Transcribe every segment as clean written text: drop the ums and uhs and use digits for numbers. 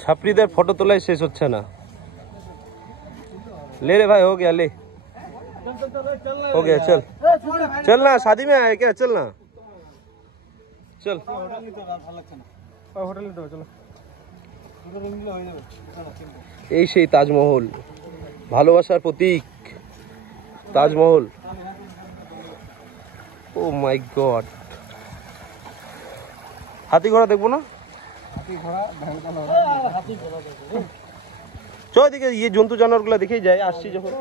ছাপড়িদের photo তোলাই শেষ হচ্ছে না। ले रे भाई, हो गया ले, हो गया, चल चल ना, शादी में आए क्या, चल ना, चल এই সেই তাজমহল, ভালোবাসার প্রতীক তাজমহল। ও মাই গড, হাতি ঘোড়া দেখবো না? चल देखिए ये जंतु जानवर गुला देखे जाए, आशी जखन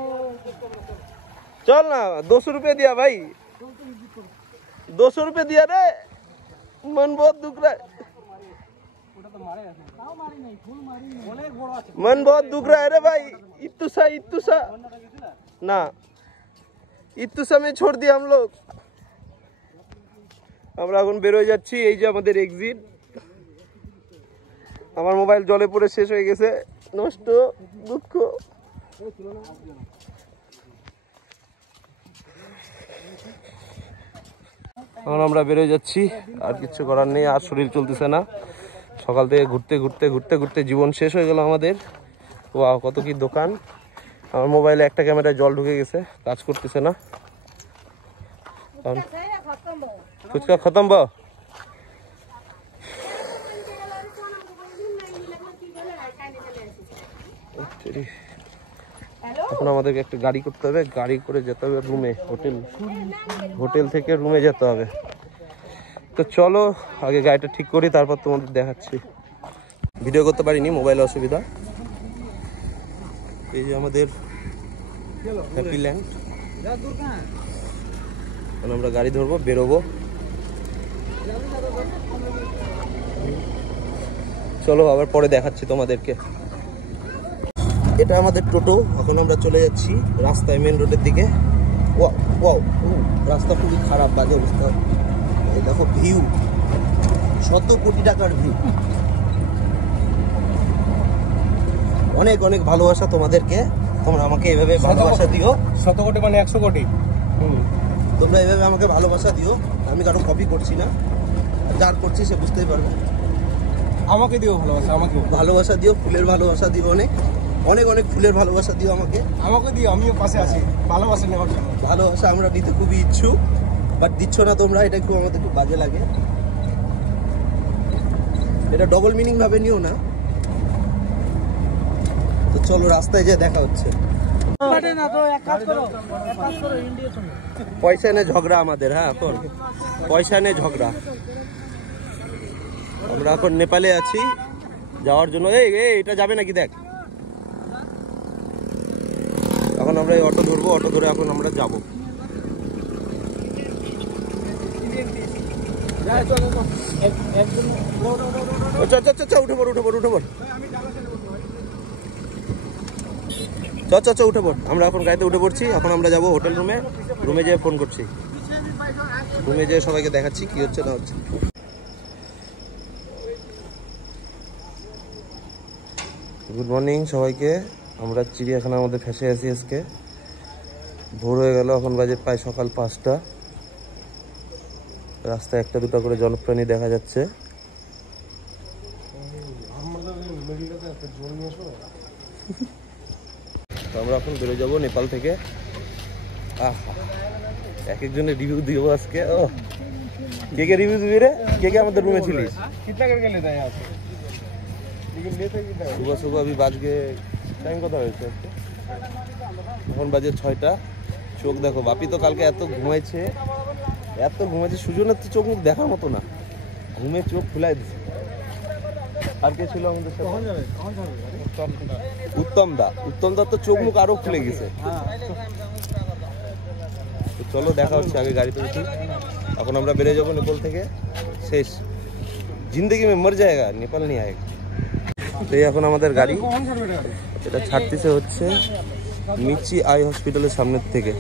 चल ना। 200 रुपये दिया भाई, 200 रुपये दिया रे, मन बहुत दुख रहा है, मन बहुत दुख रहा है रे भाई। इत्तुसा ना, इत्तुसा में छोड़ दिया हम लोग। আমরা এখন বের হয়ে যাচ্ছি, এই যে আমাদের এক্সিট। আমার মোবাইল জলে পড়ে শেষ হয়ে গেছে, নষ্ট, দুঃখ। এখন আমরা বের হয়ে যাচ্ছি, আর কিছু করার নেই, আর শরীর চলতেছে না। সকাল থেকে ঘুরতে জীবন শেষ হয়ে গেল আমাদের। ওয়াও, কত কি দোকান। আমার মোবাইলে একটা ক্যামেরায় জল ঢুকে গেছে, কাজ করতেছে না। ফুচকা খতম বা? এখন আমাদেরকে একটা গাড়ি করতে হবে, গাড়ি করে যেতে হবে রুমে, হোটেল থেকে রুমে যেতে হবে। তো চলো আগে গাড়িটা ঠিক করি, তারপর তোমাদের দেখাচ্ছি। ভিডিও করতে পারিনি, মোবাইলে অসুবিধা। এই যে আমাদের হ্যাপি ল্যান্ড। এখন আমরা গাড়ি ধরবো, বেরোবো। চলো আবার পরে দেখাচ্ছি তোমাদেরকে। এটা আমাদের টোটো, এখন আমরা চলে যাচ্ছি রাস্তায়, মেন রোডের দিকে। ওয়াও, রাস্তা খুবই খারাপ, বাজে অবস্থা। এই দেখো ভিউ, 100 কোটি টাকার ভিউ। অনেক অনেক ভালোবাসা তোমাদেরকে, তোমরা আমাকে এভাবে ভালোবাসা দিও। 100 কোটি মানে 100 কোটি। তোমরা এভাবে আমাকে ভালোবাসা দিও, আমি কারো কপি করছি না, যার করছি সে বুঝতেই পারবে। আমাকে দিও ভালোবাসা, আমাকে ভালোবাসা দিও, ফুলের ভালোবাসা দিও, অনেক অনেক অনেক ফুলের ভালোবাসা দিও আমাকে দিও। আমিও পাশে আছি ভালোবাসা নেওয়ার জন্য। ভালোবাসা আমরা নিতে খুবই ইচ্ছুক, বাট দিচ্ছ না তোমরা, এটা একটু আমাদের খুব বাজে লাগে। এটা ডবল মিনিং ভাবে নিও না। তো চলো রাস্তায় যেয়ে দেখা হচ্ছে। পয়সা নিয়ে ঝগড়া আমাদের, হ্যাঁ এখন পয়সা নিয়ে ঝগড়া। আমরা এখন নেপালে আছি যাওয়ার জন্য। এটা যাবে নাকি দেখ। এখন আমরা এই অটো ধরবো, অটো ধরে এখন আমরা যাবো। উঠে পড়। উঠে পড়। আমরা এখন গাড়িতে উঠে পড়ছি, এখন আমরা যাবো হোটেল রুমে। রুমে যেয়ে ফোন করছি, রুমে যেয়ে সবাইকে দেখাচ্ছি কি হচ্ছে না হচ্ছে। গুড মর্নিং সবাইকে। আমরা চিড়িয়াখানার মধ্যে ফেসে আছি আজকে। ভোর হয়ে গেল, এখন বাজে প্রায় সকাল 5টা। রাস্তায় একটা দুটো করে জলপ্রাণী দেখা যাচ্ছে। আমরা এখন বেরো যাবো নেপাল থেকে। এক একজনের রিভিউ দিব আজকে। কে রিভিউ দিবি রে? কে আমাদের রুমে ছিলিস? सुबह सुबह अभी बाज गए, टाइम कत হয়েছে? এখন বাজে 6টা। চোখ দেখো, বাপি তো কালকে এত ঘুমাইছে, সুজনের তো চোখ মুখ দেখার মতো না, ঘুমে চোখ ফুলাই দিচ্ছে। আর কে ছিল আমাদের সাথে? উত্তম দা তো চোখ মুখ আরো খুলে গেছে। তো চলো দেখা হচ্ছে, আগে গাড়িতে উঠি। এখন আমরা বেরিয়ে যাবো নেপাল থেকে। শেষ, জিন্দগি মে মর যায়গা, নেপাল নিয়ে আয়েগা। তো এই এখন আমাদের গাড়ি, এটা ছাড়তেছে হচ্ছে মিচি আই হসপিটালের সামনের থেকে।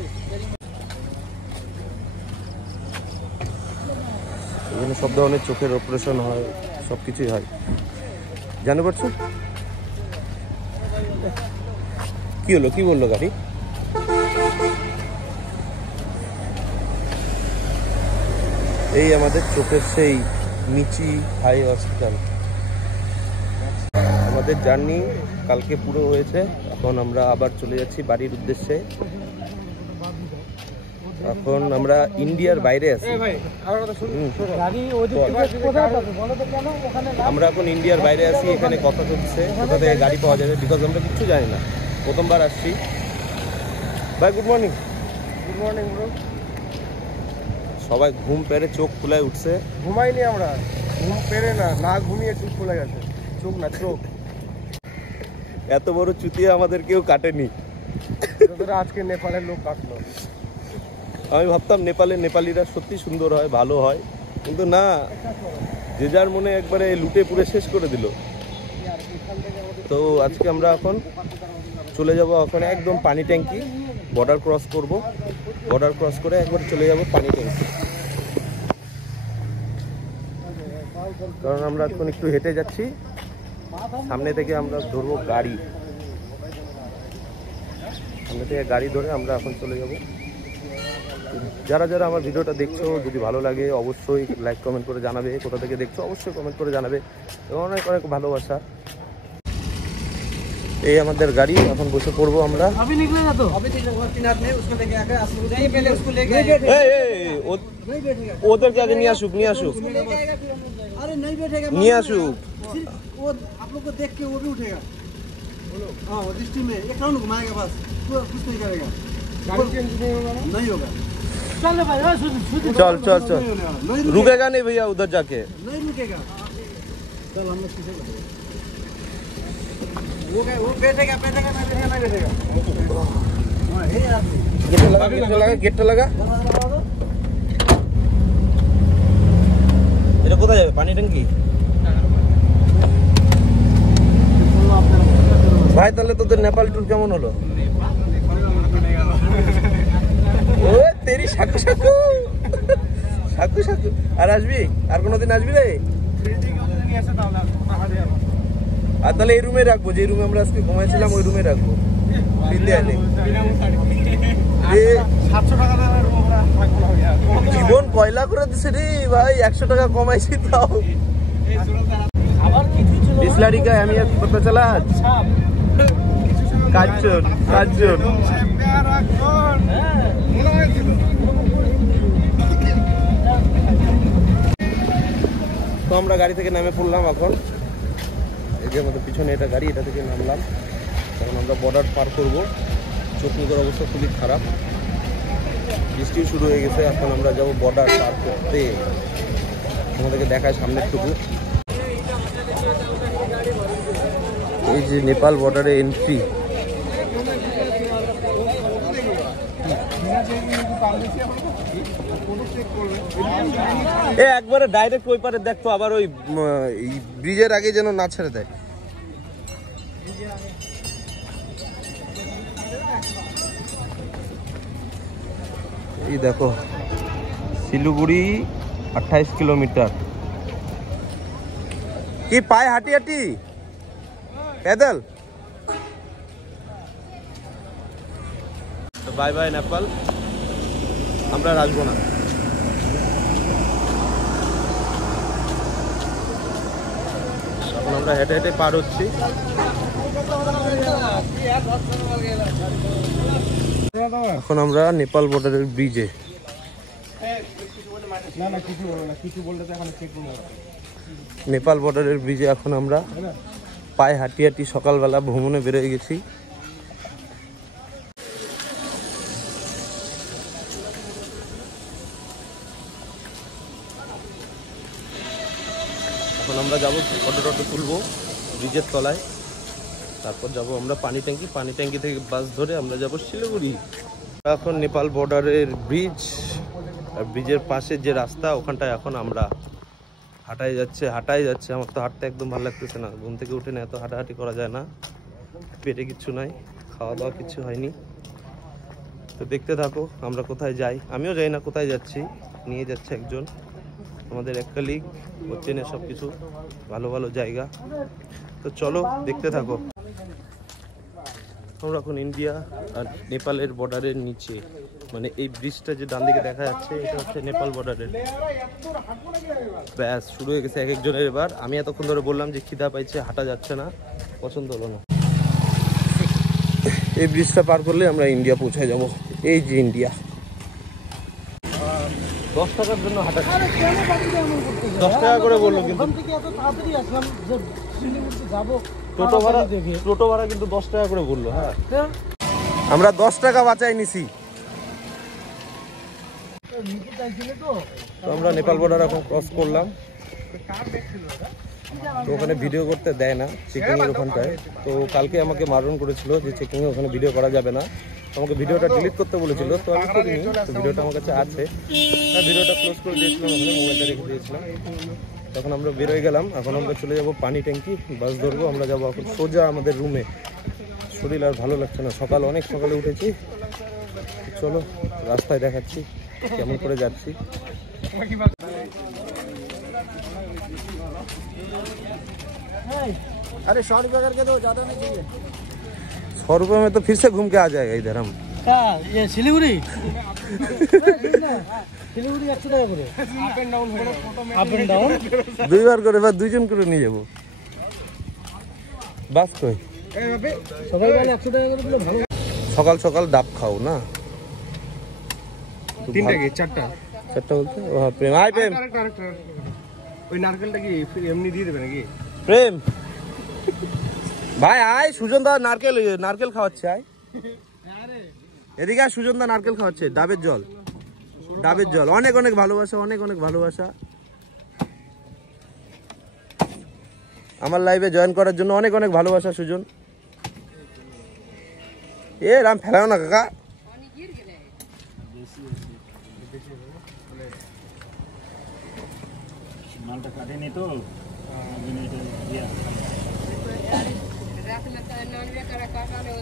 এখানে সব ধরনের চোখের অপারেশন হয়, সব কিছুই হয়, জানতে পারছো? কি হলো, কি বললো গাড়ি? এই আমাদের চোখের সেই মিচি হাই হসপিটাল। আমাদের জার্নি কালকে পুরো হয়েছে। এখন আমরা আবার চলে যাচ্ছি বাড়ির উদ্দেশ্যে। এখন আমরা ইন্ডিয়ার বাইরে আছি। আমরা এখন ইন্ডিয়ার বাইরে আছি, এখানে কথা চলছে কোথা থেকে গাড়ি পাওয়া যাবে, বিকজ আমরা কিছু জানি না, প্রথমবার আসছি। ভাই good morning. Good morning bro. সবাই ঘুম পেরে চোখ ফুলায় উঠছে। ঘুমাইনি আমরা, ঘুম পেরে না ঘুমিয়ে চোখ খুলে গেছে। চোখ না চোখ। এত বড় চুতিয়া আমাদের কেউ কাটেনি। আজকে নেপালের লোক কাটলো। আমি ভাবতাম নেপালিরা সত্যি সুন্দর হয়, ভালো হয়, কিন্তু না, যে যার মনে একবারে লুটে পুড়ে শেষ করে দিল। তো আজকে আমরা এখন চলে যাব ওখানে একদম পানি ট্যাঙ্কি, বর্ডার ক্রস করব, বর্ডার ক্রস করে একবার চলে যাব পানি ট্যাঙ্কি। কারণ আমরা এখন একটু হেঁটে যাচ্ছি, সামনে থেকে আমরা ধরবো গাড়ি, সামনে থেকে গাড়ি ধরে আমরা এখন চলে যাব। যারা যারা আমার ভিডিওটা দেখছো, যদি ভালো লাগে অবশ্যই লাইক কমেন্ট করে জানাবে, কোথা থেকে দেখছো অবশ্যই কমেন্ট করে জানাবে, এবং অনেক অনেক ভালোবাসা। এই আমাদের গাড়ি, এখন বসে পড়বো আমরা। ওদেরকে আগে নিয়ে আসুক, নিয়ে আসুক, নিয়ে আসুক। आप लोग को देख के वो भी उठेगा। हाँ, डिस्ट्रिक्ट में एक राउंड घुमाएगा बस, कुछ नहीं करेगा। गाड़ी चेंज नहीं होगा। चल भाई, चल चल चल, रुकेगा नहीं भैया उधर जाके, नहीं रुकेगा। चल हम लोग पीछे बैठेंगे। वो बैठेगा नहीं बैठेगा। हाँ, हे यार गेट लगा। এটা কোথায় যাবে? পানি ট্যাঙ্কি? ভাই তাহলে তোদের নেপাল ট্যুর কেমন হলো? ও তেরি সাকু সাকু সাকু সাকু। আর আসবি? আর কোনোদিন আসবি রে? আর তাহলে এই রুমে রাখবো, যে রুমে আমরা আজকে ঘুমাইছিলাম ওই রুমে রাখবো। জীবন কয়লা করে দিছে রে ভাই, 100 টাকা কমাইছি তাও। बिस्लरी का अहमियत पता चला आज? काजून काजून। তো আমরা গাড়ি থেকে নেমে পড়লাম এখন। এই যে আমাদের পিছনে এটা গাড়ি, এটা থেকে নামলাম। এখন আমরা বর্ডার পার করব। চোখ মুখের অবস্থা খুবই খারাপ, বৃষ্টিও শুরু হয়ে গেছে। এখন আমরা যাব বর্ডার পার করতে। তোমাদেরকে দেখায় সামনের টুকু। এই যে নেপাল বর্ডারে এন্ট্রি। একবারে ডাইরেক্ট ওই পারে দেখতো, আবার ওই ব্রিজের আগে যেন না ছেড়ে দেয়। এই দেখো শিলিগুড়ি 28 কিলোমিটার। কি পায়ে হাঁটি হাঁটি पैदल? बाय बाय नेपाल, আমরা আসবো না। এখন আমরা হেঁটে হেঁটে পার হচ্ছি। এখন আমরা নেপাল বর্ডারের ব্রিজে। নেপাল বর্ডারের ব্রিজে এখন আমরা পায়ে হাঁটি হাঁটি সকালবেলা ভ্রমণে বেরোয় গেছি। এখন আমরা যাবো, ফটো টটো তুলবো ব্রিজের তলায়, তারপর যাব আমরা পানি ট্যাঙ্কি। পানি ট্যাঙ্কি থেকে বাস ধরে আমরা যাব শিলিগুড়ি। এখন নেপাল বর্ডারের ব্রিজ, আর ব্রিজের পাশে যে রাস্তা, ওখানটায় এখন আমরা হাঁটাই যাচ্ছে। আমার তো হাঁটতে একদম ভালো লাগতেছে না, ঘুম থেকে উঠে না, এত হাঁটাহাঁটি করা যায় না, পেটে কিচ্ছু নাই, খাওয়া দাওয়া কিচ্ছু হয়নি। তো দেখতে থাকো আমরা কোথায় যাই। আমিও যাই না কোথায় যাচ্ছি, নিয়ে যাচ্ছে একজন আমাদের এক কলিগ, ও চেনে সব কিছু, ভালো ভালো জায়গা। তো চলো দেখতে থাকো। আমরা এখন ইন্ডিয়া আর নেপালের বর্ডারের নিচে। মানে এই ব্রিজটা যে ডান দিকে দেখা যাচ্ছে এটা হচ্ছে নেপাল বর্ডারের। ব্যাস শুরু হয়ে গেছে এক একজনের। এবার আমি এতক্ষণ ধরে বললাম যে খিদা পাইছে, হাঁটা যাচ্ছে না, পছন্দ হলো না। এই ব্রিজটা পার করলে আমরা ইন্ডিয়া পৌঁছে যাব। এই যে ইন্ডিয়া। 10 টাকার জন্য হাঁটা, 10 টাকা করে বললো, কিন্তু টোটো ভাড়া কিন্তু 10 টাকা করে বললো। হ্যাঁ আমরা 10 টাকা বাঁচাই নিছি। তো আমরা নেপাল বর্ডার এখন ক্রস করলাম। তো ওখানে ভিডিও করতে দেয় না চেকিং এর ওখানটায়। তো কালকে আমাকে মারণ করেছিল যে চেকিং এ ওখানে ভিডিও করা যাবে না, আমাকে ভিডিওটা ডিলিট করতে বলেছিল। তো আমি করিনি, তো ভিডিওটা আমার কাছে আছে। ভিডিওটা ক্লোজ করে দিয়েছিলাম, ওখানে মোবাইলটা রেখে দিয়েছিলাম। তখন আমরা বেরোয় গেলাম। এখন আমরা চলে যাব পানি ট্যাঙ্কি, বাস ধরবো। আমরা যাবো এখন সোজা আমাদের রুমে। শরীর আর ভালো লাগছে না, সকাল অনেক সকালে উঠেছি। চলো রাস্তায় দেখাচ্ছি কেমন করে যাচ্ছি। अरे 100 रुपये करके दो, ज़्यादा नहीं चाहिए। 100 रुपये में तो फिर से घूम के आ जाएगा इधर हम। ये सिलीगुड़ी सिलीगुड़ी 100 টাকা করে আপ এন্ড ডাউন দুইবার করে বা দুইজন করে নিয়ে যাবো। বাস কই সবাই বলে 100 টাকা করে দিলে ভালো। সকাল সকাল ডাব খাও না। 3টা কি 4টা? 4টা বলতে প্রেম আয় প্রেম। ওই নারকেলটা কি এমনি দিয়ে দেবে নাকি? প্রেম ভাই আয়, সুজন দা নারকেল নারকেল খাওয়াচ্ছে। আয় এদিকে আয়, সুজন দা নারকেল খাওয়াচ্ছে। ডাবের জল, ডাবের জল। অনেক অনেক ভালোবাসা, অনেক অনেক ভালোবাসা। আমার লাইভে জয়েন করার জন্য অনেক অনেক ভালোবাসা সুজন। এ রাম ফেলাও না কাকা।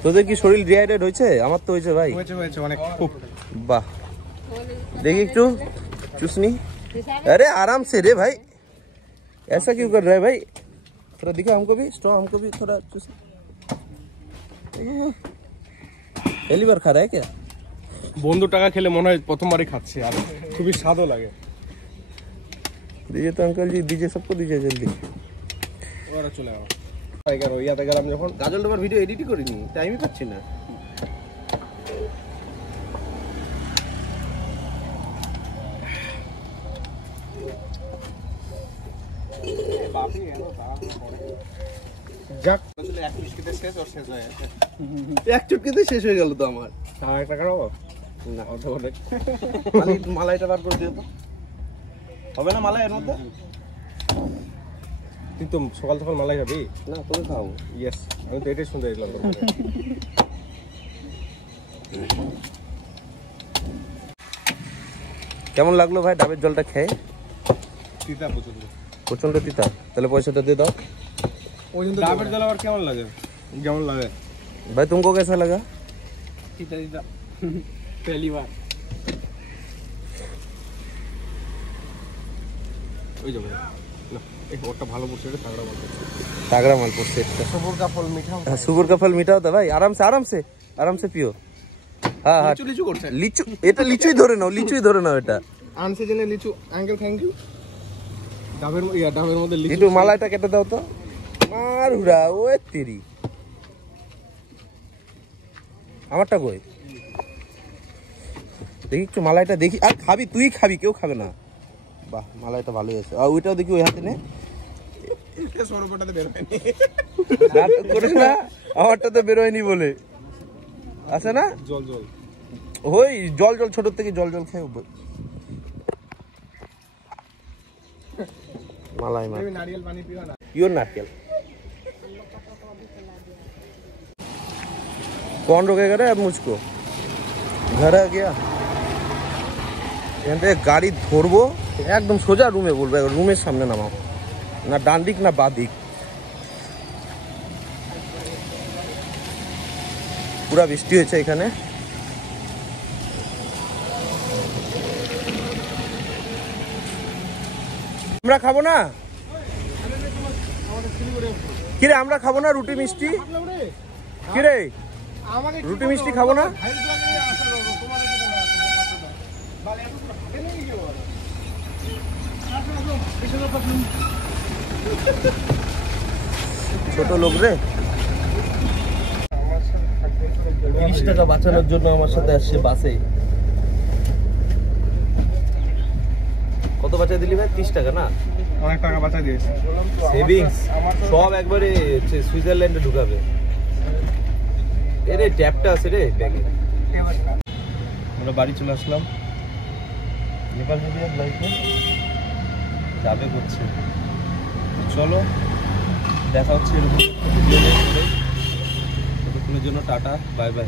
তোদের কি শরীর ডিহাইড্রেট হয়েছে? আমার তো হয়েছে ভাই। হয়েছে অনেক খুব। वाह देखिए एकटू चूसनी। अरे आराम से रे भाई, ऐसा क्यों कर रहा है भाई? थोड़ा दिखा हमको भी, स्ट्रॉ हमको भी थोड़ा चूसनी। पहली बार खा रहा है क्या? বন্ধু টাকা খেলে মনে হয় প্রথমবারই খাচ্ছে, আর খুবই স্বাদও লাগে। दीजिए तो अंकल जी, दीजिए, सबको दीजिए जल्दी। ওরা চলে গেল। ইয়াতে গেলাম যখন, গাজল ডোবার ভিডিও এডিটই করিনি, টাইমই পাচ্ছি না। যাক আসলে এক মিনিটে শেষ ওর শেষ হয়ে গেছে। এক চুটকিতে শেষ হয়ে গেল তো আমার। আর একটা খাবো না অত অনেক। মালাইটা বার করে দিও তো, হবে না মালাই এর মধ্যে? তুই তো সকাল সকাল মালাই খাবি? না তুমি খাও। ইয়েস, আমি তো এটাই শুনতে এলাম। কেমন লাগলো ভাই ডাবের জলটা খেয়ে? তিতা প্রচন্ড, প্রচন্ড তিতা। তাহলে পয়সাটা দিয়ে দাও। ডাবের জল আবার কেমন লাগে? যেমন লাগে भाई तुमको कैसा लगा? सीधा सीधा पहली बार ওই যাবে না, এই ওটা ভালো পড়ছে, এটা তাগড়া বলছে। तागड़ा माल पड़ते সবুর का फल मीठा होता है। सुबुर का फल मीठा होता है भाई। आराम से पियो। हाँ हाँ লিচু লিচু করছে। লিচু, এটা লিচুই ধরে নাও, লিচুই ধরে নাও। এটা আনসিজনে লিচু। Uncle thank you. ডাবের ডাবের মধ্যে লিচু। একটু মালাইটা কেটে দাও তো। আর হুড়া ওই তেরি, আমারটা কই দেখি একটু মালাইটা দেখি। আর খাবি তুই খাবি, কেউ খাবে না। বাহ মালাইটা ভালোই আছে। আর ওইটাও দেখি ওই হাতে নে। এটা সরবটাতে বের হয়নি। নাটক করে না, আমারটা তো বেরোয়নি বলে আছে না। জল জল ওই জল জল ছোট থেকে জল জল খেয়ে মালাই মাল। তুমি নারিয়েল পানি পিও না। प्योर नारियल। कौन रोकेगा रे अब मुझको? घर आ गया। এখান থেকে গাড়ি ধরবো, একদম সোজা রুমে বলবো। রুমের সামনে নামাও, না ডান দিক না বাঁ দিক। পুরা বৃষ্টি হয়েছে এখানে। আমরা খাবো না কিরে? আমরা খাবো না রুটি মিষ্টি? কিরে রুটি মিষ্টি খাবো না? ছোট লোক রে, 30 টাকা বাঁচানোর জন্য আমার সাথে আসছে বাসে। কত বাঁচা দিলি ভাই? 30 টাকা না? অনেক টাকা বাঁচা দিয়েছে। সেভিংস সব একবারে সুইজারল্যান্ডে ঢুকাবে। এরে ট্যাপটা আছে রে ব্যাগে। আমরা বাড়ি চলে আসলাম। নেপাল মিডিয়াম লাইফে যাবে করছে। চলো দেখা হচ্ছে এরকম ভিডিও। ততক্ষণের জন্য টাটা, বাই বাই।